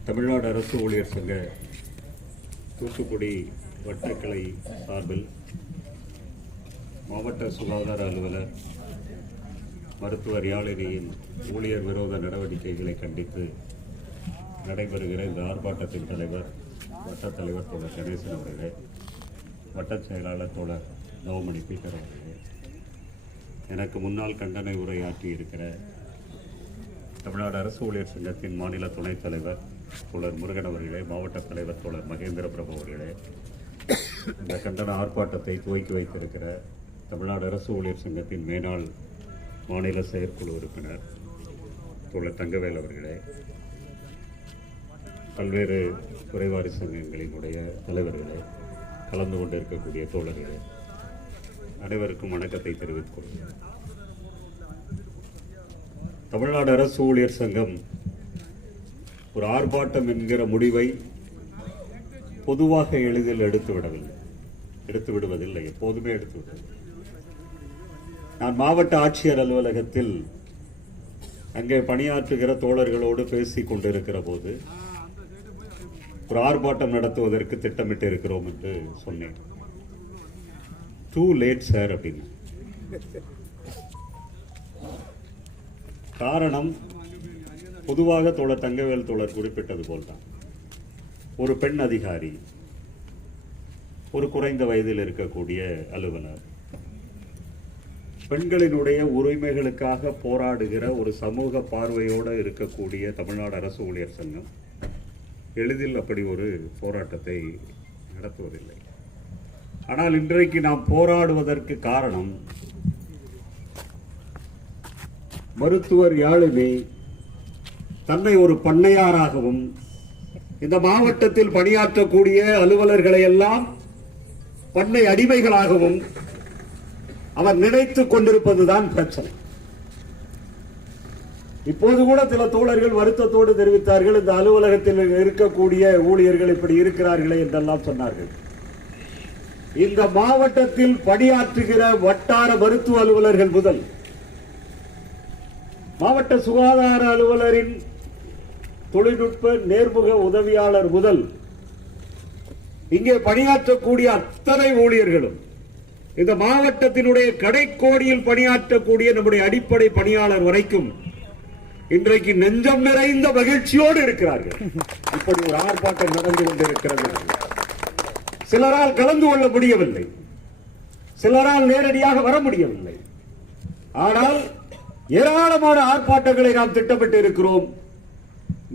தமிழ்நாடு அரசு ஊழியர் சங்க தூத்துக்குடி வட்டக்கலை சார்பில் மாவட்ட சுகாதார அலுவலர் மருத்துவர் யாழினியின் ஊழியர் விரோத நடவடிக்கைகளை கண்டித்து நடைபெறுகிற இந்த ஆர்ப்பாட்டத்தின் தலைவர் வட்டத் தலைவர் தோழர் கணேசன் அவர்களே வட்டச் செயலாளர் தோழர் நவமணி பீட்டர் அவர்களே எனக்கு முன்னால் கண்டன உரையாற்றி இருக்கிற தமிழ்நாடு அரசு ஊழியர் சங்கத்தின் மாநில துணைத் தலைவர் தோழர் முருகன் அவர்களே மாவட்ட தலைவர் தோழர் மகேந்திர பிரபு அவர்களே இந்த கண்டன ஆர்ப்பாட்டத்தை துவக்கி வைத்திருக்கிற தமிழ்நாடு அரசு ஊழியர் சங்கத்தின் மேனாள் மாநில செயற்குழு உறுப்பினர் தோழர் தங்கவேல் அவர்களே பல்வேறு குறைவாரி சங்கங்களினுடைய தலைவர்களே கலந்து கொண்டிருக்கக்கூடிய தோழர்களே அனைவருக்கும் வணக்கத்தை தெரிவித்துக் கொள்கிறேன். தமிழ்நாடு அரசு ஊழியர் சங்கம் ஒரு ஆர்ப்பாட்டம் என்கிற முடிவை பொதுவாக எளிதில் எடுத்து விடவில்லை. எடுத்து விடுவதில்லை. எப்போதுமே எடுத்து விடுவதில்லை நான் மாவட்ட ஆட்சியர் அலுவலகத்தில் அங்கே பணியாற்றுகிற தோழர்களோடு பேசிக் கொண்டிருக்கிற போது ஒரு ஆர்ப்பாட்டம் நடத்துவதற்கு திட்டமிட்டு இருக்கிறோம் என்று சொன்னேன். டூ லேட் சார் அப்படின்னு. காரணம் பொதுவாக தோழர் தங்கவேல் தோழர் குறிப்பிட்டது போல்தான். ஒரு பெண் அதிகாரி ஒரு குறைந்த வயதில் இருக்கக்கூடிய அலுவலர் பெண்களினுடைய உரிமைகளுக்காக போராடுகிற ஒரு சமூக பார்வையோடு இருக்கக்கூடிய தமிழ்நாடு அரசு ஊழியர் சங்கம் எளிதில் அப்படி ஒரு போராட்டத்தை நடத்துவதில்லை. ஆனால் இன்றைக்கு நாம் போராடுவதற்கு காரணம் மருத்துவர் யாழினி தன்னை ஒரு பண்ணையாராகவும் இந்த மாவட்டத்தில் பணியாற்றக்கூடிய அலுவலர்களை எல்லாம் பண்ணை அடிமைகளாகவும் அவர் நினைத்துக் கொண்டிருப்பதுதான் பிரச்சனை. இப்போது கூட சில தோழர்கள் வருத்தத்தோடு தெரிவித்தார்கள் இந்த அலுவலகத்தில் இருக்கக்கூடிய ஊழியர்கள் இப்படி இருக்கிறார்களே என்றெல்லாம் சொன்னார்கள். இந்த மாவட்டத்தில் பணியாற்றுகிற வட்டார மருத்துவ அலுவலர்கள் முதல் மாவட்ட சுகாதார அலுவலரின் தொழில்நுட்ப நேர்முக உதவியாளர் முதல் இங்கே பணியாற்றக்கூடிய அத்தனை ஊழியர்களும் இந்த மாவட்டத்தினுடைய கடைக்கோடியில் பணியாற்றக்கூடிய நம்முடைய அடிப்படை பணியாளர் வரைக்கும் இன்றைக்கு நெஞ்சம் நிறைந்த மகிழ்ச்சியோடு இருக்கிறார்கள். இப்படி ஒரு ஆர்ப்பாட்டம் நடந்து கொண்டிருக்கிறது. சிலரால் கலந்து கொள்ள முடியவில்லை. சிலரால் நேரடியாக வர முடியவில்லை. ஆனால் ஏராளமான ஆர்ப்பாட்டங்களை நாம் திட்டமிட்டு இருக்கிறோம்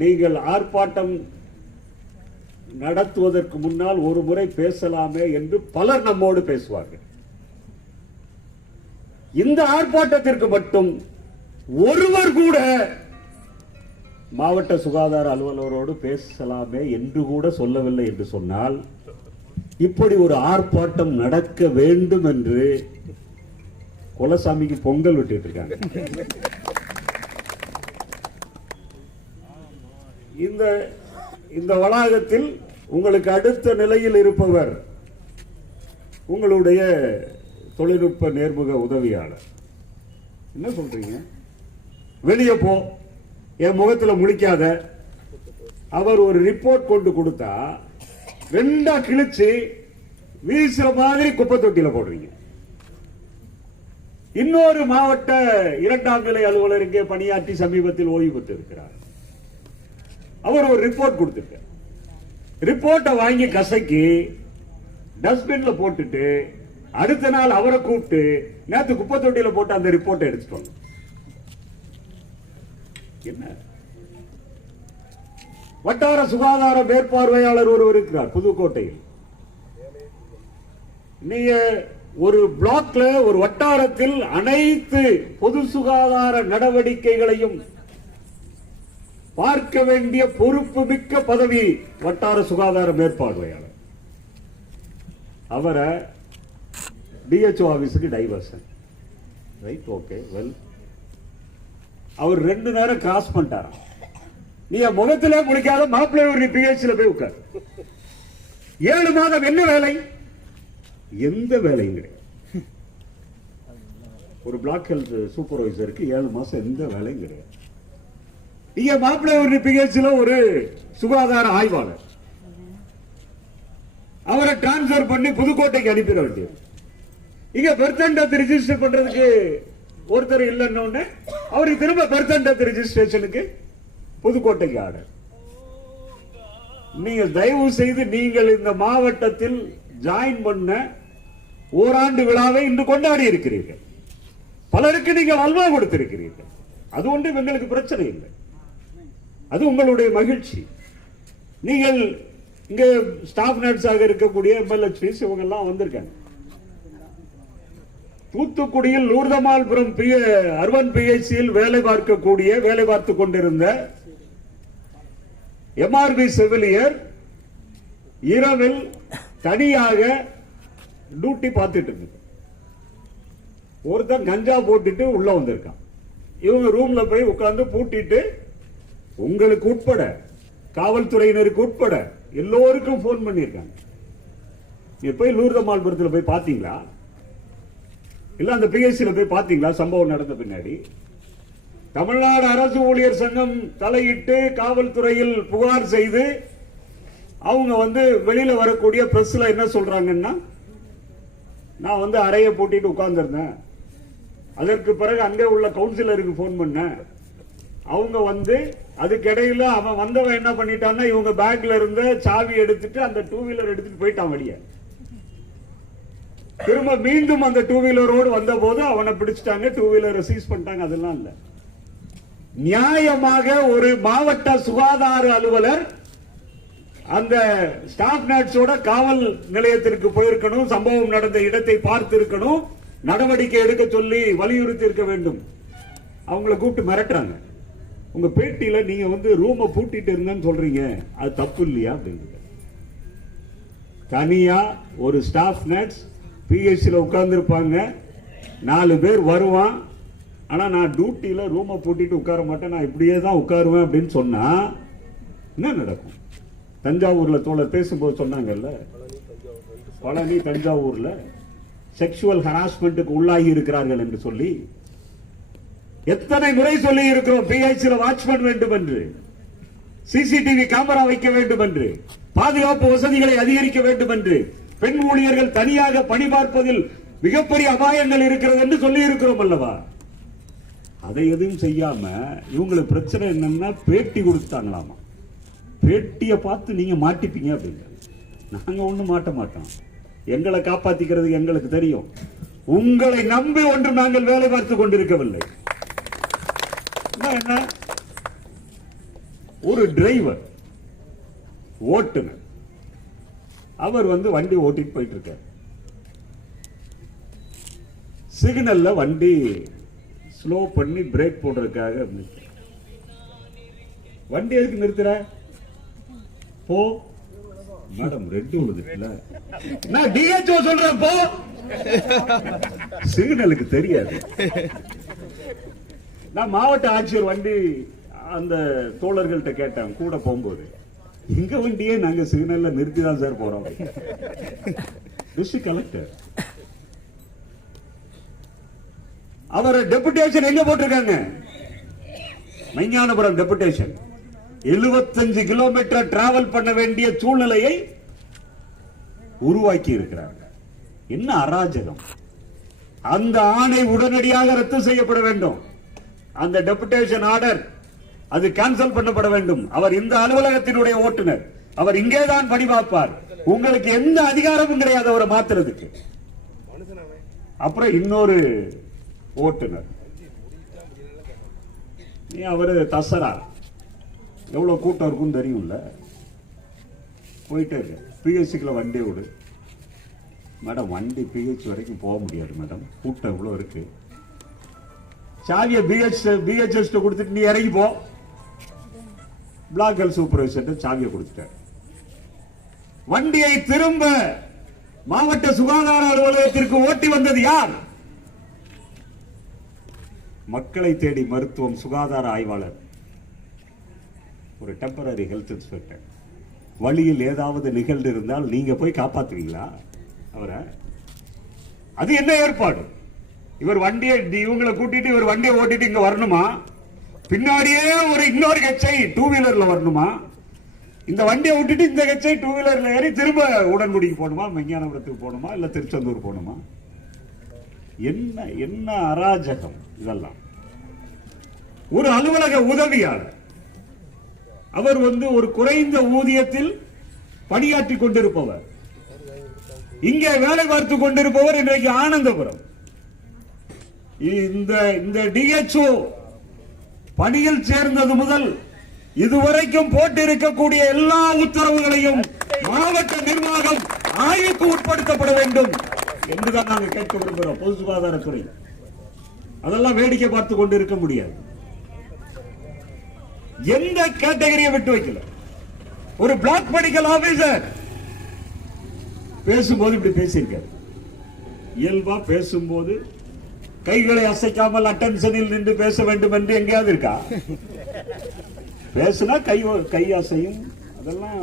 நீங்கள் ஆர்ப்பாட்டம் நடத்துவதற்கு முன்னால் ஒரு முறை பேசலாமே என்று பலர் நம்மோடு பேசுவார்கள். இந்த ஆர்ப்பாட்டத்திற்கு மட்டும் ஒருவர் கூட மாவட்ட சுகாதார அலுவலரோடு பேசலாமே என்று கூட சொல்லவில்லை என்று சொன்னால் இப்படி ஒரு ஆர்ப்பாட்டம் நடக்க வேண்டும் என்று குலசாமிக்கு பொங்கல் விட்டுட்டு இருக்காங்க. இந்த இந்த வளாகத்தில் உங்களுக்கு அடுத்த நிலையில் இருப்பவர் உங்களுடைய தொழில்நுட்ப நேர்முக உதவியாளர். என்ன சொல்றீங்க? வெளியே போ. என் முகத்தில் முழிக்காத. அவர் ஒரு ரிப்போர்ட் கொண்டு கொடுத்தா ரெண்டா கிழிச்சு வீசுற மாதிரி குப்பை தொட்டியில போடுறீங்க. இன்னொரு மாவட்ட இரண்டாம் நிலை அலுவலர் பணியாற்றி சமீபத்தில் ஓய்வு பெற்றிருக்கிறார். அவர் ஒரு ரிப்போர்ட் கொடுத்துட்டு. ரிப்போர்ட்டை வாங்கி கசக்கி டஸ்ட்பின்ல போட்டுட்டு அடுத்த நாள் அவரை கூப்பிட்டு நேத்து குப்பை தொட்டியில போட்டு அந்த ரிப்போர்ட்டை எடுத்துட்டு என்ன? வட்டார சுகாதார மேற்பார்வையாளர் ஒருவர் இருக்கிறார் புதுக்கோட்டையில். நீங்க ஒரு பிளாக்ல ஒரு வட்டாரத்தில் அனைத்து பொது சுகாதார நடவடிக்கைகளையும் பார்க்க வேண்டிய பொறுப்பு மிக்க பதவி வட்டார சுகாதார மேற்பார்வையாளர். அவரை டிஹெச்ஓ ஆபீஸுக்கு டைவர்ஷன் ரைட் ஓகே வெல் அவர் ரெண்டு நேரம் கிராஸ் பண்ணிட்டாராம் நீ என் முகத்திலே முடிக்காத மாப்பிள்ளை நீ பிஹெச்ல போய் உட்கார். ஏழு மாதம் என்ன வேலை? எந்த வேலையும் கிடையாது. ஒரு பிளாக் ஹெல்த் சூப்பர்வைசருக்கு ஏழு மாசம் எந்த வேலையும் கிடையாது. இங்க மாப்பிள்ளை பிஹெச்ல ஒரு சுகாதார ஆய்வாளர். அவரை டிரான்ஸ்பர் பண்ணி புதுக்கோட்டைக்கு அனுப்பிட வேண்டியது. இங்க பெர்த் ரிஜிஸ்டர் பண்றதுக்கு ஒருத்தர் இல்லைன்னு அவருக்கு திரும்ப பெர்த் ரிஜிஸ்ட்ரேஷனுக்கு புதுக்கோட்டைக்கு ஆர்டர் நீங்க தயவு செய்து நீங்கள் இந்த மாவட்டத்தில் ஜாயின் பண்ண ஓராண்டு விழாவை இன்று கொண்டாடி இருக்கிறீர்கள். பலருக்கு நீங்கள் அல்வா கொடுத்திருக்கிறீர்கள். அது ஒன்றும் எங்களுக்கு பிரச்சனை இல்லை. அது உங்களுடைய மகிழ்ச்சி. நீங்கள் இங்க ஸ்டாஃப் நர்ஸாக இருக்கக்கூடிய எம்எல்ஹெச்பிஸ் இவங்க எல்லாம் வந்திருக்காங்க. தூத்துக்குடியில் லூர்தமால்புரம் பி அர்பன் பிஹெச்சியில் வேலை பார்க்கக்கூடிய வேலை பார்த்து கொண்டிருந்த எம்ஆர்பி செவிலியர் இரவில் தனியாக டியூட்டி பார்த்துட்டு இருக்கு ஒருத்தன் கஞ்சா போட்டுட்டு உள்ள வந்திருக்கான். இவங்க ரூம்ல போய் உட்காந்து பூட்டிட்டு உங்களுக்கு உட்பட காவல்துறையினருக்கு உட்பட எல்லோருக்கும் போன் பண்ணியிருக்காங்க. நீ போய் லூர்தமால்புரத்தில் போய் பார்த்தீங்களா? இல்ல அந்த பிஎஸ்சியில் போய் பார்த்தீங்களா? சம்பவம் நடந்த பின்னாடி? தமிழ்நாடு அரசு ஊழியர் சங்கம் தலையிட்டு காவல்துறையில் புகார் செய்து அவங்க வந்து வெளியில வரக்கூடிய பிரஸ்ல என்ன சொல்றாங்கன்னா நான் வந்து அறையை போட்டிட்டு உட்கார்ந்துருந்தேன். அதற்கு பிறகு அங்கே உள்ள கவுன்சிலருக்கு ஃபோன் பண்ணேன். அவங்க வந்து அதுக்கிடையில அவன் வந்தவன் என்ன பண்ணிட்டான்னா இவங்க பேக்ல இருந்த சாவி எடுத்துட்டு அந்த டூ வீலர் எடுத்துட்டு போயிட்டான் வெளியே. திரும்ப மீண்டும் அந்த டூ வீலரோடு வந்த போது அவனை பிடிச்சிட்டாங்க டூ வீலரை சீஸ் பண்ணிட்டாங்க அதெல்லாம் இல்ல. நியாயமாக ஒரு மாவட்ட சுகாதார அலுவலர் அந்த ஸ்டாஃப் நர்ஸோட காவல் நிலையத்திற்கு போயிருக்கணும் சம்பவம் நடந்த இடத்தை பார்த்து இருக்கணும் நடவடிக்கை எடுக்க சொல்லி வலியுறுத்தி இருக்க வேண்டும். அவங்கள கூப்பிட்டு மிரட்டுறாங்க. உங்க பேட்டியில நீங்க வந்து ரூமை பூட்டிட்டு இருந்தேன்னு சொல்றீங்க. அது தப்பு இல்லையா அப்படின்னு தனியா ஒரு ஸ்டாஃப் நர்ஸ் பிஹெச்சில் உட்கார்ந்துருப்பாங்க. நாலு பேர் வருவான். ஆனா நான் டியூட்டியில ரூமை பூட்டிட்டு உட்கார மாட்டேன். நான் இப்படியே தான் உட்காருவேன் அப்படின்னு சொன்னா என்ன நடக்கும்? தஞ்சாவூர்ல தோழர் பேசும்போது சொன்னாங்கல்ல பழனி தஞ்சாவூர்ல செக்ஷுவல் ஹராஸ்மெண்ட்டுக்கு உள்ளாகி இருக்கிறார்கள் என்று சொல்லி எத்தனை முறை சொல்லி இருக்கிறோம் பிஹெச்ல வாட்ச்மேன் வேண்டும் என்று சிசிடிவி கேமரா வைக்க வேண்டும் என்று பாதுகாப்பு வசதிகளை அதிகரிக்க வேண்டும் என்று பெண் ஊழியர்கள் தனியாக பணி பார்ப்பதில் மிகப்பெரிய அபாயங்கள் இருக்கிறது என்று சொல்லி இருக்கிறோம் அல்லவா? அதை எதுவும் செய்யாம இவங்களுக்கு பிரச்சனை என்னன்னா பேட்டி கொடுத்தாங்களாமா? பேட்டியை பார்த்து நீங்க மாட்டிப்பீங்க அப்படின்னு நாங்க ஒன்றும் மாட்ட மாட்டோம். எங்களை காப்பாத்திக்கிறது எங்களுக்கு தெரியும். உங்களை நம்பி ஒன்று நாங்கள் வேலை பார்த்து கொண்டிருக்கவில்லை. என்ன, என்ன ஒரு டிரைவர் ஓட்டுநர் அவர் வந்து வண்டி ஓட்டிட்டு போயிட்டு இருக்கார் சிக்னல்ல வண்டி ஸ்லோ பண்ணி பிரேக் போடுறதுக்காக வண்டி எதுக்கு நிறுத்துற? போ. மேடம் ரெட்டி விழுதுல நான் டிஹெச்ஓ சொல்றேன் போ. சிக்னலுக்கு தெரியாது. நான் மாவட்ட ஆட்சியர் வண்டி அந்த தோழர்கள்ட்ட கேட்டேன். கூட போகும்போது எங்க வண்டியே நாங்க சிக்னல்ல நிறுத்தி தான் சார் போறோம். District collector. அவர் டெபுடேஷன் எங்க போட்டிருக்காங்க? மைஞானபுரம் டெபுடேஷன் 75 கிலோமீட்டர் டிராவல் பண்ண வேண்டிய சூழ்நிலையை உருவாக்கி இருக்கிறாங்க. என்ன அராஜகம்? அந்த ஆணை உடனடியாக ரத்து செய்யப்பட வேண்டும். அந்த டெபுடேஷன் ஆர்டர் அது கேன்சல் பண்ணப்பட வேண்டும். அவர் இந்த அலுவலகத்தினுடைய ஓட்டுநர். அவர் இங்கேதான் பணி பார்ப்பார். உங்களுக்கு எந்த அதிகாரமும் கிடையாது அவரை மாத்துறதுக்கு. அப்புறம் இன்னொரு ஓட்டுநர். நீ அவரு தசரா. எவ்வளவு கூட்டம் இருக்கும்னு தெரியும்ல? போயிட்டே இருக்கு பிஹெச்சிக்குள்ள வண்டி விடு. மேடம் வண்டி பிஹெச் வரைக்கும் போக முடியாது மேடம். கூட்டம் இவ்வளோ இருக்குது சாவியை பிஹெச் பிஹெச்எஸ் கொடுத்துட்டு நீ இறங்கி போ. பிளாக் ஹெல்த் சூப்பர்வைசர் சாவியை கொடுத்துட்டார் வண்டியை திரும்ப மாவட்ட சுகாதார அலுவலகத்திற்கு ஓட்டி வந்தது யார்? மக்களை தேடி மருத்துவம் சுகாதார ஆய்வாளர். ஒரு டெம்பரரி ஹெல்த் இன்ஸ்பெக்டர் வழியில் ஏதாவது நிகழ்ந்து இருந்தால் நீங்க போய் காப்பாத்துவீங்களா? அவரை. அது என்ன ஏற்பாடு? இவர் வண்டியை இவங்களை கூட்டிட்டு இவர் வண்டியை ஓட்டிட்டு இங்க வரணுமா? பின்னாடியே ஒரு இன்னொரு கச்சை டூ வீலர்ல வரணுமா? இந்த வண்டியை விட்டுட்டு இந்த கச்சை டூ வீலர்ல ஏறி திரும்ப உடன்குடிக்கு போகணுமா? மெஞ்ஞானபுரத்துக்கு போகணுமா? இல்ல திருச்செந்தூர் போகணுமா? என்ன என்ன அராஜகம் இதெல்லாம்? ஒரு அலுவலக உதவியாளர். அவர் வந்து ஒரு குறைந்த ஊதியத்தில் பணியாற்றி கொண்டிருப்பவர். இங்கே வேலை பார்த்து கொண்டிருப்பவர் இன்றைக்கு ஆனந்தபுரம். இந்த இந்த டிஎச்ஓ பணியில் சேர்ந்தது முதல் இதுவரைக்கும் போட்டிருக்கக்கூடிய எல்லா உத்தரவுகளையும் மாவட்ட நிர்வாகம் ஆய்வுக்கு உட்படுத்தப்பட வேண்டும் என்றுதான் நாங்கள் கேட்க விரும்புகிறோம் பொது சுகாதாரத்துறை. அதெல்லாம் வேடிக்கை பார்த்து கொண்டு இருக்க முடியாது. எந்த கேட்டகரியை விட்டு வைக்கல? ஒரு பிளாக் மெடிக்கல் ஆபீசர் பேசும்போது இப்படி பேசியிருக்காரு. இயல்பா பேசும்போது கைகளை அசைக்காமல் அட்டென்ஷனில் நின்று பேச வேண்டும் என்று எங்கேயாவது இருக்கா? பேசுனா கை கை அசையும். அதெல்லாம்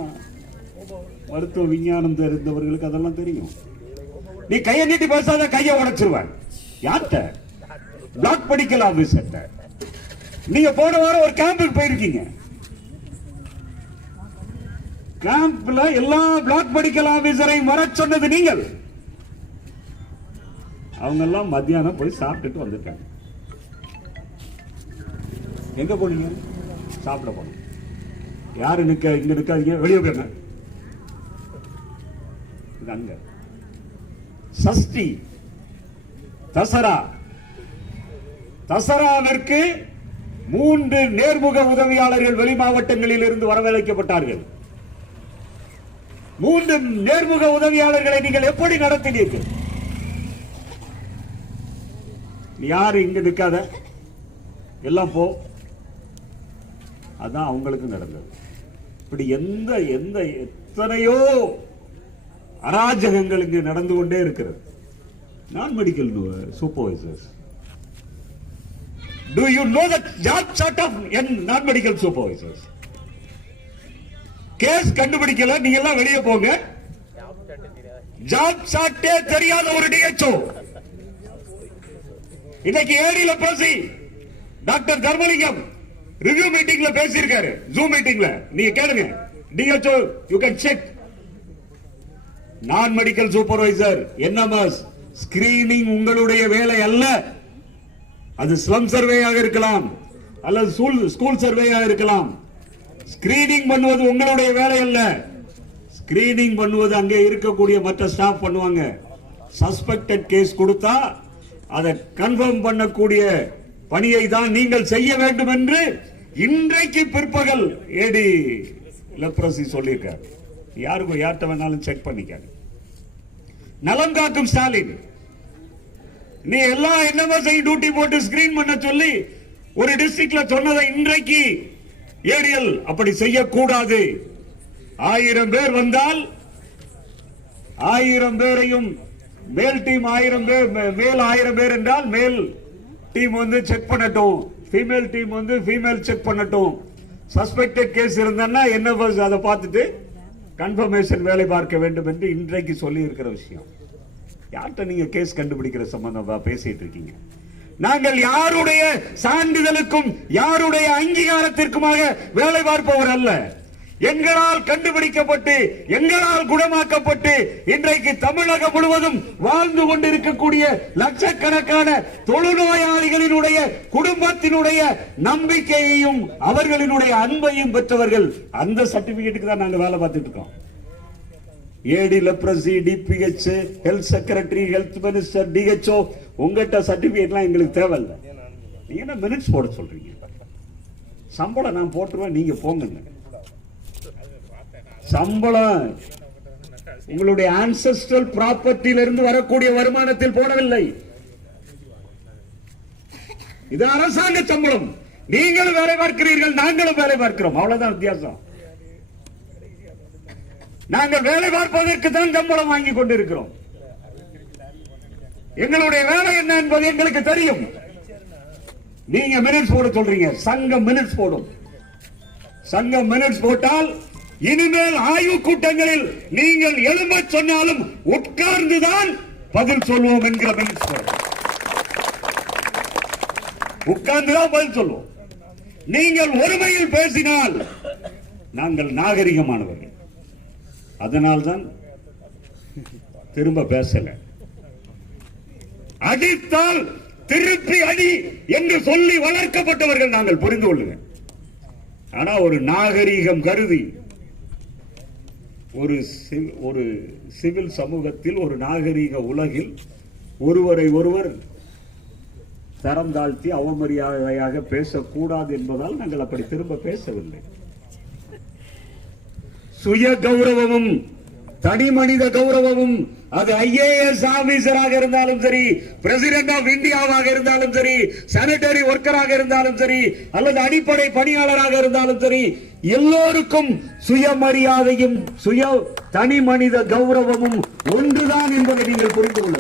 மருத்துவ விஞ்ஞானம் தெரிந்தவர்களுக்கு அதெல்லாம் தெரியும். நீ கையை நீட்டி பேசாத கையை உடைச்சிருவேன் யார்கிட்ட? பிளாக் படிக்கல ஆபீசர்கிட்ட. நீங்க போன வாரம் ஒரு கேம்புக்கு போயிருக்கீங்க. கேம்ப்ல எல்லா பிளாக் படிக்கல ஆபீசரையும் வர சொன்னது நீங்கள். அவங்க எல்லாம் மத்தியானம் போய் சாப்பிட்டுட்டு வந்திருக்காங்க. எங்க போனீங்க? சாப்பிட போனோம். யாரு நிக்க இங்க நிக்காதீங்க வெளியே போயிருங்க இது சஷ்டி. தசரா. தசராவிற்கு மூன்று நேர்முக உதவியாளர்கள் வெளி மாவட்டங்களில் இருந்து வரவழைக்கப்பட்டார்கள். மூன்று நேர்முக உதவியாளர்களை நீங்கள் எப்படி நடத்தினீர்கள்? நீ யாரு? இங்க நிற்காத எல்லாம் போ. அதான் அவங்களுக்கு நடந்தது. இப்படி எந்த எந்த எத்தனையோ அராஜகங்கள் இங்கே நடந்து கொண்டே இருக்கிறது. நான் medical supervisors do you know the job chart of என் நான் மெடிக்கல் சூப்பர்வைசர்ஸ் கேஸ் கண்டுபிடிக்கல. நீங்க எல்லாம் வெளியே போங்க. ஜாப் சாட்டே தெரியாத ஒரு டிஹெச்ஓ இன்னைக்கு ஏடியில பேசி டாக்டர் தர்மலிங்கம் ரிவ்யூ மீட்டிங்ல பேசியிருக்காரு. ஜூம் மீட்டிங்ல நீங்க கேளுங்க. டிஹெச்ஓ யூ கேன் செக் நான் மெடிக்கல் சூப்பர்வைசர் என்எம்எஸ் ஸ்கிரீனிங் உங்களுடைய வேலை அல்ல. அது ஸ்லம் சர்வேயாக இருக்கலாம். அல்லது ஸ்கூல் ஸ்கூல் சர்வேயாக இருக்கலாம். ஸ்கிரீனிங் பண்ணுவது உங்களுடைய வேலை அல்ல. ஸ்கிரீனிங் பண்ணுவது அங்கே இருக்கக்கூடிய மற்ற ஸ்டாஃப் பண்ணுவாங்க. சஸ்பெக்டட் கேஸ் கொடுத்தா அதை கன்ஃபார்ம் பண்ணக்கூடிய பணியை தான் நீங்கள் செய்ய வேண்டும் என்று இன்றைக்கு பிற்பகல் ஏடி லெப்ரசி சொல்லியிருக்காரு. யாருக்கும் யார்கிட்ட வேணாலும் செக் பண்ணிக்காங்க நலம் காக்கும் ஸ்டாலின் நீ எல்லாம் என்னவோ செய்ய டியூட்டி போட்டு ஸ்கிரீன் பண்ண சொல்லி ஒரு டிஸ்ட்ரிக்ட்ல சொன்னதை இன்றைக்கு ஏரியல் அப்படி செய்யக்கூடாது. ஆயிரம் பேர் வந்தால் ஆயிரம் பேரையும் மேல் டீம் ஆயிரம் பேர் மே- மேல் ஆயிரம் பேர் என்றால் மேல் டீம் வந்து செக் பண்ணட்டும். ஃபீமேல் டீம் வந்து ஃபீமேல் செக் பண்ணட்டும். சஸ்பெக்டட் கேஸ் இருந்தான்னா என்ன அதை பார்த்துட்டு கன்ஃபர்மேஷன் வேலை பார்க்க வேண்டும் என்று இன்றைக்கு சொல்லி இருக்கிற விஷயம். யார்கிட்ட நீங்க கேஸ் கண்டுபிடிக்கிற சம்பந்தமா பேசிட்டு இருக்கீங்க. நாங்கள் யாருடைய சான்றிதழுக்கும் யாருடைய அங்கீகாரத்திற்குமாக வேலை பார்ப்பவர் அல்ல. எங்களால் கண்டுபிடிக்கப்பட்டு எங்களால் குணமாக்கப்பட்டு இன்றைக்கு தமிழகம் முழுவதும் வாழ்ந்து கொண்டிருக்கக்கூடிய லட்சக்கணக்கான தொழுநோயாளிகளினுடைய குடும்பத்தினுடைய நம்பிக்கையையும் அவர்களினுடைய அன்பையும் பெற்றவர்கள் அந்த சர்டிபிகேட்டுக்கு தான் நாங்கள் வேலை பார்த்துட்டு இருக்கோம். AD leprosy DPH health secretary health minister DHO உங்ககிட்ட சர்டிபிகேட்லாம் எங்களுக்கு தேவையில்லை. நீங்க என்ன மினிட்ஸ் போட சொல்றீங்க? சம்பளம் நான் போட்டுருவேன் நீங்க போங்க சம்பளம். உங்களுடைய ஆன்செஸ்ட்ரல் ப்ராப்பர்ட்டியில இருந்து வரக்கூடிய வருமானத்தில் போடவில்லை. இது அரசாங்க சம்பளம். நீங்களும் வேலை பார்க்கிறீர்கள் நாங்களும் வேலை பார்க்கிறோம். அவ்வளவுதான் வித்தியாசம். நாங்கள் வேலை பார்ப்பதற்கு தான் சம்பளம் வாங்கி கொண்டிருக்கிறோம். எங்களுடைய வேலை என்ன என்பது எங்களுக்கு தெரியும். நீங்க மினிட்ஸ் போட சொல்றீங்க. சங்கம் மினிட்ஸ் போடும். சங்கம் மினிட்ஸ் போட்டால் இனிமேல் ஆய்வு கூட்டங்களில் நீங்கள் எழும்ப சொன்னாலும் உட்கார்ந்துதான் பதில் சொல்வோம் என்கிற மினிஸ்டர் உட்கார்ந்துதான் பதில் சொல்லுவோம் நீங்கள் ஒருமையில் பேசினால் நாங்கள் நாகரிகமானவர்கள். அதனால்தான் திரும்ப பேசல. அடித்தால் திருப்பி அடி என்று சொல்லி வளர்க்கப்பட்டவர்கள் நாங்கள் புரிந்து கொள்ளுங்க ஆனா ஒரு நாகரிகம் கருதி ஒரு சி- ஒரு சிவில் சமூகத்தில் ஒரு நாகரிக உலகில் ஒருவரை ஒருவர் தரம் தாழ்த்தி அவமரியாதையாக பேசக்கூடாது என்பதால் நாங்கள் அப்படி திரும்ப பேசவில்லை. சுய கௌரவமும் தனி மனித கௌரவமும் அது ஐஏஎஸ் ஆபீசராக இருந்தாலும் சரி பிரசிடென்ட் ஆஃப் இந்தியாவாக இருந்தாலும் சரி சானிட்டரி ஒர்க்கராக இருந்தாலும் சரி அல்லது அடிப்படை பணியாளராக இருந்தாலும் சரி எல்லோருக்கும் சுயமரியாதையும் சுய தனி மனித கௌரவமும் ஒன்றுதான் என்பதை நீங்கள் புரிந்து கொள்ள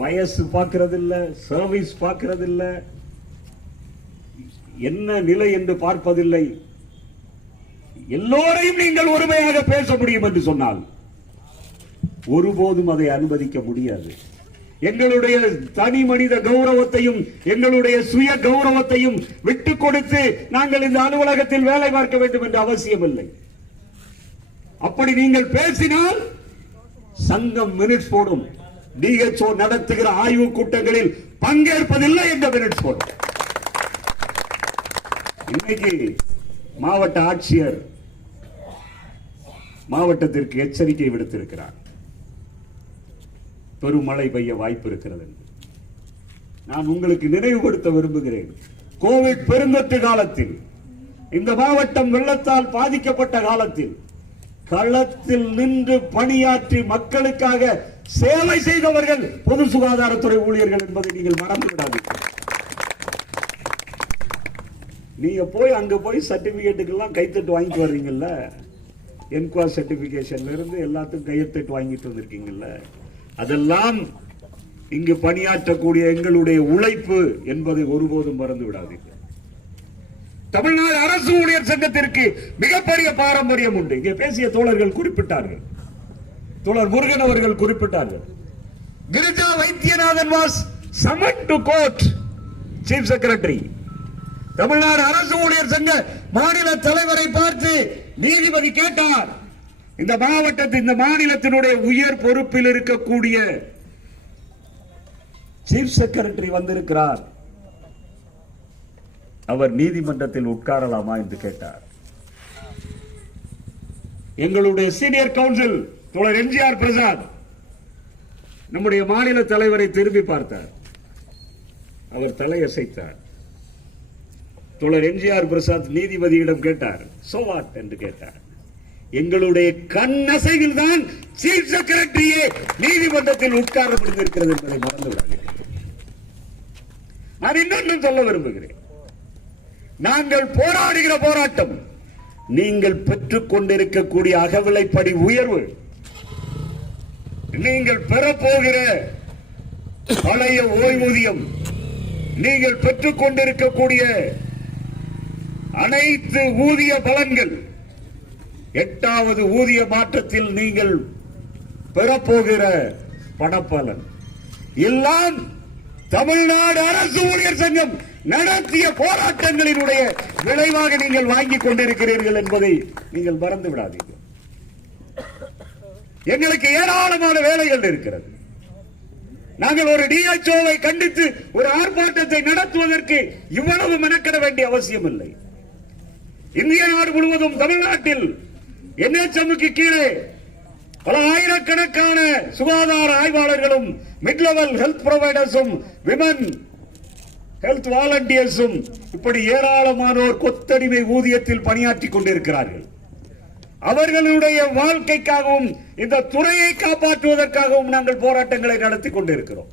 வயசு பார்க்கறது இல்ல சர்வீஸ் பார்க்கறது இல்ல என்ன நிலை என்று பார்ப்பதில்லை. எல்லோரையும் நீங்கள் ஒருமையாக பேச முடியும் என்று சொன்னால் ஒருபோதும் அதை அனுமதிக்க முடியாது. எங்களுடைய தனி மனித கௌரவத்தையும் எங்களுடைய சுய கௌரவத்தையும் விட்டுக் கொடுத்து நாங்கள் இந்த அலுவலகத்தில் வேலை பார்க்க வேண்டும் என்ற அவசியம் இல்லை அப்படி நீங்கள் பேசினால் சங்கம் மினிட்ஸ் போடும். டிஹெச்ஓ நடத்துகிற ஆய்வு கூட்டங்களில் பங்கேற்பதில்லை என்ற மினிட்ஸ் போடும். இன்னைக்கு மாவட்ட ஆட்சியர் மாவட்டத்திற்கு எச்சரிக்கை விடுத்திருக்கிறார். பெருமழை பெய்ய வாய்ப்பு இருக்கிறது நான் உங்களுக்கு நினைவுபடுத்த விரும்புகிறேன். கோவிட் பெருந்தொற்று காலத்தில் இந்த மாவட்டம் வெள்ளத்தால் பாதிக்கப்பட்ட காலத்தில் களத்தில் நின்று பணியாற்றி மக்களுக்காக சேவை செய்தவர்கள் பொது சுகாதாரத்துறை ஊழியர்கள் என்பதை நீங்கள் மறந்துவிடாதீர்கள். நீங்க போய் அங்க போய் சர்டிபிகேட்டுக்கெல்லாம் கைத்தட்டு வாங்கிட்டு வர்றீங்கல்ல? என்குவா சர்டிபிகேஷன்ல இருந்து எல்லாத்துக்கும் கையத்தட்டு வாங்கிட்டு வந்திருக்கீங்கல்ல? அதெல்லாம் இங்கு பணியாற்றக்கூடிய எங்களுடைய உழைப்பு என்பதை ஒருபோதும் மறந்து விடாதீர்கள். தமிழ்நாடு அரசு ஊழியர் சங்கத்திற்கு மிகப்பெரிய பாரம்பரியம் உண்டு. இங்கே பேசிய தோழர்கள் குறிப்பிட்டார்கள். தோழர் முருகன் அவர்கள் குறிப்பிட்டார்கள். Girija Vaidyanathan was summon to court chief secretary Tamil Nadu அரசு ஊழியர் சங்க மாநில தலைவரை பார்த்து நீதிபதி கேட்டார். இந்த மாவட்டத்தில் இந்த மாநிலத்தினுடைய உயர் பொறுப்பில் இருக்கக்கூடிய சீஃப் செக்ரட்டரி வந்திருக்கிறார். அவர் நீதிமன்றத்தில் உட்காரலாமா என்று கேட்டார். எங்களுடைய சீனியர் கவுன்சில் தோழர் எம்ஜிஆர் பிரசாத் நம்முடைய மாநில தலைவரை திரும்பி பார்த்தார். அவர் தலையசைத்தார். தோழர் எம்ஜிஆர் பிரசாத் நீதிபதியிடம் கேட்டார். சோவாட் என்று கேட்டார். எங்களுடைய கண்ணசைவில் தான் சீஃப் செக்ரட்டரியே நீதிமன்றத்தில் உட்கார முடிந்திருக்கிறது என்பதை மறந்து விடாதீர்கள் நான் இன்னொன்றும் சொல்ல விரும்புகிறேன். நாங்கள் போராடுகிற போராட்டம் நீங்கள் பெற்றுக் கொண்டிருக்கக்கூடிய அகவிலைப்படி உயர்வு நீங்கள் பெறப்போகிற பழைய ஓய்வூதியம் நீங்கள் பெற்றுக் கொண்டிருக்கக்கூடிய அனைத்து ஊதிய பலன்கள் எட்டாவது ஊதிய மாற்றத்தில் நீங்கள் பெறப்போகிற பணப்பலன். எல்லாம் தமிழ்நாடு அரசு ஊழியர் சங்கம் நடத்திய போராட்டங்களினுடைய விளைவாக நீங்கள் வாங்கிக் கொண்டிருக்கிறீர்கள் என்பதை நீங்கள் மறந்து விடாதீர்கள். எங்களுக்கு ஏராளமான வேலைகள் இருக்கிறது. நாங்கள் ஒரு டிஎச்ஓவை கண்டித்து ஒரு ஆர்ப்பாட்டத்தை நடத்துவதற்கு இவ்வளவு மெனக்கிட வேண்டிய அவசியம் இல்லை இந்திய நாடு முழுவதும் தமிழ்நாட்டில் என்எச்எம்க்கு கீழே? பல ஆயிரக்கணக்கான சுகாதார ஆய்வாளர்களும் மிட் லெவல் ஹெல்த் ப்ரொவைடர்ஸும் விமன் ஹெல்த் வாலண்டியர்ஸும் இப்படி ஏராளமானோர் கொத்தடிமை ஊதியத்தில் பணியாற்றிக் கொண்டிருக்கிறார்கள். அவர்களுடைய வாழ்க்கைக்காகவும் இந்த துறையை காப்பாற்றுவதற்காகவும் நாங்கள் போராட்டங்களை நடத்தி கொண்டிருக்கிறோம்.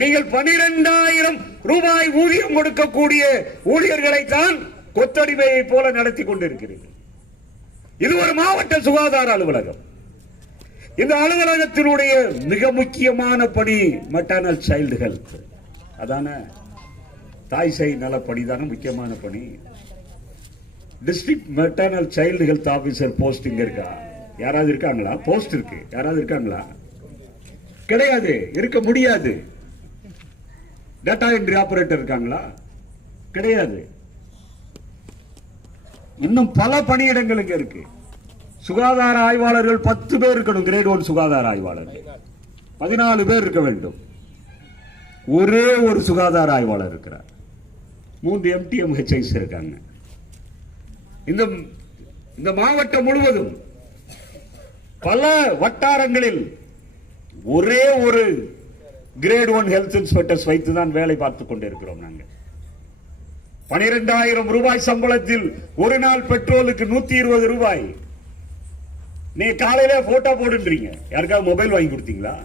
நீங்கள் பனிரெண்டாயிரம் ரூபாய் ஊதியம் கொடுக்கக்கூடிய ஊழியர்களை தான் கொத்தடிமையை போல நடத்தி கொண்டிருக்கிறீர்கள். இது ஒரு மாவட்ட சுகாதார அலுவலகம். இந்த அலுவலகத்தினுடைய மிக முக்கியமான பணி மெட்டானல் சைல்டு ஹெல்த் அதான தாய் சை நலப்பணி தானே முக்கியமான பணி. District maternal child health officer இங்க இருக்கா? யாராவது இருக்காங்களா? போஸ்ட் இருக்கு. யாராவது இருக்காங்களா? கிடையாது. இருக்க முடியாது. டேட்டா என்ட்ரி ஆபரேட்டர் இருக்காங்களா? கிடையாது. இன்னும் பல பணியிடங்களுக்கு இருக்கு. சுகாதார ஆய்வாளர்கள் பத்து பேர் இருக்கணும் கிரேட் ஒன் சுகாதார ஆய்வாளர்கள். பதினாலு பேர் இருக்க வேண்டும். ஒரே ஒரு சுகாதார ஆய்வாளர் இருக்கிறார். மூன்று எம்டிஎம் ஹெச்ஐஸ் இருக்காங்க. இந்த இந்த மாவட்டம் முழுவதும் பல வட்டாரங்களில் ஒரே ஒரு கிரேட் ஒன் ஹெல்த் இன்ஸ்பெக்டர்ஸ் வைத்து தான் வேலை பார்த்துக் கொண்டிருக்கிறோம் நாங்கள். பனிரெண்டாயிரம் ரூபாய் சம்பளத்தில் ஒரு நாள் பெட்ரோலுக்கு நூத்தி இருபது ரூபாய். நீ காலையில போட்டோ போடுன்றீங்க. யாருக்காவது மொபைல் வாங்கி கொடுத்தீங்களா?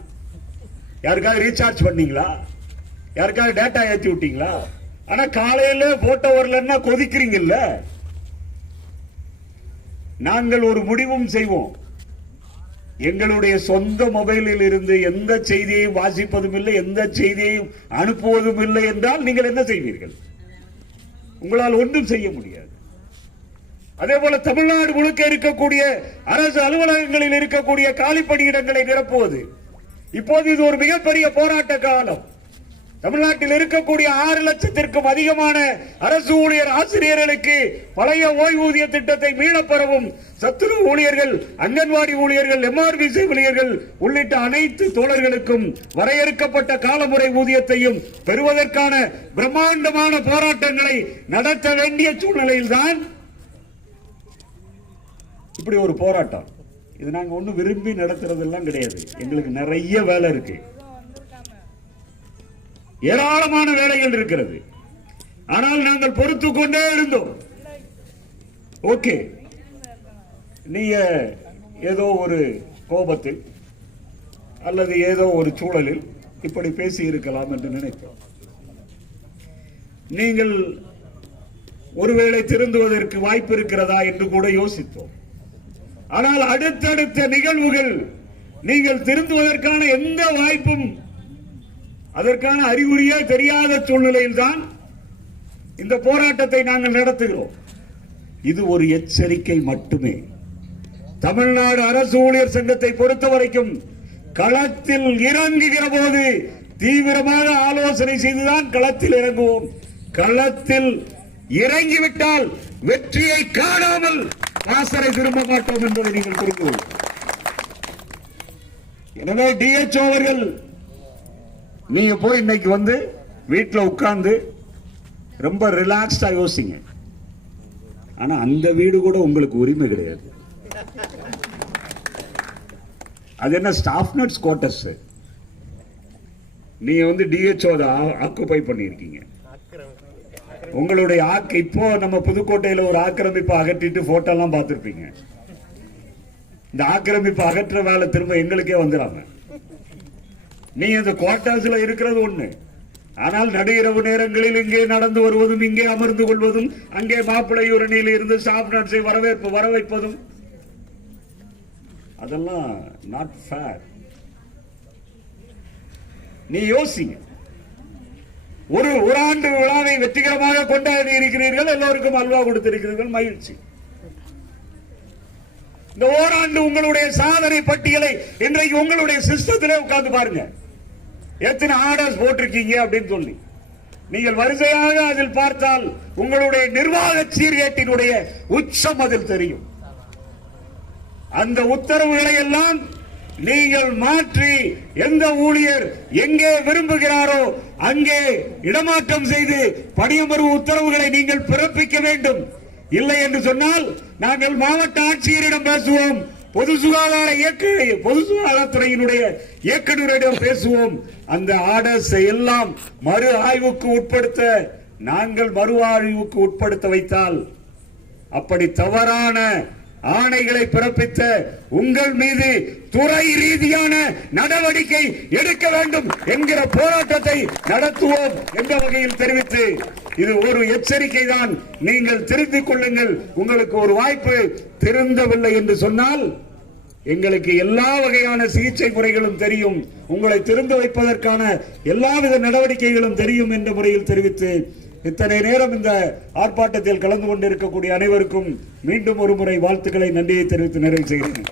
யாருக்காவது ரீசார்ஜ் பண்ணீங்களா? யாருக்காவது டேட்டா ஏத்தி விட்டீங்களா? ஆனா காலையில போட்டோ வரலன்னா கொதிக்கிறீங்கல்ல? நாங்கள் ஒரு முடிவும் செய்வோம். எங்களுடைய சொந்த மொபைலில் இருந்து எந்த செய்தியையும் வாசிப்பதும் இல்லை எந்த செய்தியையும் அனுப்புவதும் இல்லை என்றால் நீங்கள் என்ன செய்வீர்கள்? உங்களால் ஒன்றும் செய்ய முடியாது. அதே போல தமிழ்நாடு முழுக்க இருக்கக்கூடிய அரசு அலுவலகங்களில் இருக்கக்கூடிய காலி பணியிடங்களை நிரப்புவது இப்போது இது ஒரு மிகப்பெரிய போராட்ட காலம். தமிழ்நாட்டில் இருக்கக்கூடிய ஆறு லட்சத்திற்கும் அதிகமான அரசு ஊழியர் ஆசிரியர்களுக்கு பழைய ஓய்வூதிய திட்டத்தை மீளப்பெறவும் சத்துரு ஊழியர்கள் அங்கன்வாடி ஊழியர்கள் எம்ஆர்பிசி ஊழியர்கள் உள்ளிட்ட அனைத்து தோழர்களுக்கும் வரையறுக்கப்பட்ட காலமுறை ஊதியத்தையும் பெறுவதற்கான பிரம்மாண்டமான போராட்டங்களை நடத்த வேண்டிய சூழ்நிலையில்தான் இப்படி ஒரு போராட்டம். இது நாங்கள் ஒன்றும் விரும்பி நடத்துறதெல்லாம் கிடையாது. எங்களுக்கு நிறைய வேலை இருக்குது ஏராளமான வேலைகள் இருக்கிறது. ஆனால் நாங்கள் பொறுத்து கொண்டே இருந்தோம். ஓகே. நீங்க ஏதோ ஒரு கோபத்தில் அல்லது ஏதோ ஒரு சூழலில் இப்படி பேசி இருக்கலாம் என்று நினைத்தோம். நீங்கள் ஒருவேளை திருந்துவதற்கு வாய்ப்பு இருக்கிறதா என்று கூட யோசித்தோம். ஆனால் அடுத்தடுத்த நிகழ்வுகள் நீங்கள் திருந்துவதற்கான எந்த வாய்ப்பும் அதற்கான அறிகுறியே தெரியாத சூழ்நிலையில் தான் இந்த போராட்டத்தை நாங்கள் நடத்துகிறோம். இது ஒரு எச்சரிக்கை மட்டுமே. தமிழ்நாடு அரசு ஊழியர் சங்கத்தை பொறுத்த வரைக்கும் களத்தில் இறங்குகிற போது தீவிரமாக ஆலோசனை செய்துதான் களத்தில் இறங்குவோம். களத்தில் இறங்கிவிட்டால் வெற்றியை காணாமல் வாசலை திரும்ப மாட்டோம் என்பதை நீங்கள் புரிந்து எனவே டிஎச்ஓ அவர்கள் நீங்க போய் இன்னைக்கு வந்து வீட்டில் உட்கார்ந்து ரொம்ப ரிலாக்ஸ்டாக யோசிங்க. ஆனா அந்த வீடு கூட உங்களுக்கு உரிமை கிடையாது. அது என்ன ஸ்டாஃப் நட்ஸ் குவார்டர்ஸ் நீங்க வந்து டிஹெச்ஓ ஆக்குபை பண்ணியிருக்கீங்க. உங்களுடைய ஆக்கு இப்போ நம்ம புதுக்கோட்டையில ஒரு ஆக்கிரமிப்பை அகற்றிட்டு போட்டோ எல்லாம் இந்த ஆக்கிரமிப்பு அகற்ற வேலை திரும்ப எங்களுக்கே வந்துடாங்க நீ அந்த குவார்டர்ஸ்ல இருக்கிறது ஒண்ணு. ஆனால் நடுகிறவு நேரங்களில் இங்கே நடந்து வருவதும் இங்கே அமர்ந்து கொள்வதும் அங்கே மாப்பிள்ளை இருந்து ஸ்டாஃப் நர்ஸை வரவேற்பு வர வைப்பதும் அதெல்லாம் நாட் ஃபேர் நீ யோசிங்க ஒரு ஒரு ஆண்டு விழாவை வெற்றிகரமாக கொண்டாடி இருக்கிறீர்கள் எல்லோருக்கும் அல்வா கொடுத்திருக்கிறீர்கள் மகிழ்ச்சி. இந்த ஓராண்டு உங்களுடைய சாதனை பட்டியலை இன்றைக்கு உங்களுடைய சிஸ்டத்திலே உட்கார்ந்து பாருங்க. எத்தனை ஆர்டர்ஸ் போட்டிருக்கீங்க அப்படின்னு சொல்லி. நீங்கள் வரிசையாக அதில் பார்த்தால் உங்களுடைய நிர்வாக சீர்கேட்டினுடைய உச்சம் அதில் தெரியும். அந்த உத்தரவுகளை எல்லாம் நீங்கள் மாற்றி எந்த ஊழியர் எங்கே விரும்புகிறாரோ அங்கே இடமாற்றம் செய்து பணியமர்வு உத்தரவுகளை நீங்கள் பிறப்பிக்க வேண்டும். இல்லை என்று சொன்னால் நாங்கள் மாவட்ட ஆட்சியரிடம் பேசுவோம். பொது சுகாதார இயக்க பொது சுகாதாரத்துறையினுடைய இயக்குநரிடம் பேசுவோம். அந்த ஆர்டர்ஸ் எல்லாம் மறு ஆய்வுக்கு உட்படுத்த நாங்கள் மறு ஆய்வுக்கு உட்படுத்த வைத்தால் அப்படி தவறான ஆணைகளை பிறப்பித்த உங்கள் மீது துறை ரீதியான நடவடிக்கை எடுக்க வேண்டும் என்கிற போராட்டத்தை நடத்துவோம் என்ற வகையில் தெரிவித்து இது ஒரு எச்சரிக்கை தான் நீங்கள் திருத்திக் கொள்ளுங்கள். உங்களுக்கு ஒரு வாய்ப்பு திருந்தவில்லை என்று சொன்னால் எங்களுக்கு எல்லா வகையான சிகிச்சை முறைகளும் தெரியும். உங்களை திறந்து வைப்பதற்கான எல்லாவித நடவடிக்கைகளும் தெரியும் என்ற முறையில் தெரிவித்து இத்தனை நேரம் இந்த ஆர்ப்பாட்டத்தில் கலந்து கொண்டிருக்கக்கூடிய அனைவருக்கும் மீண்டும் ஒரு முறை வாழ்த்துக்களை நன்றியை தெரிவித்து நிறைவு செய்கிறேன்.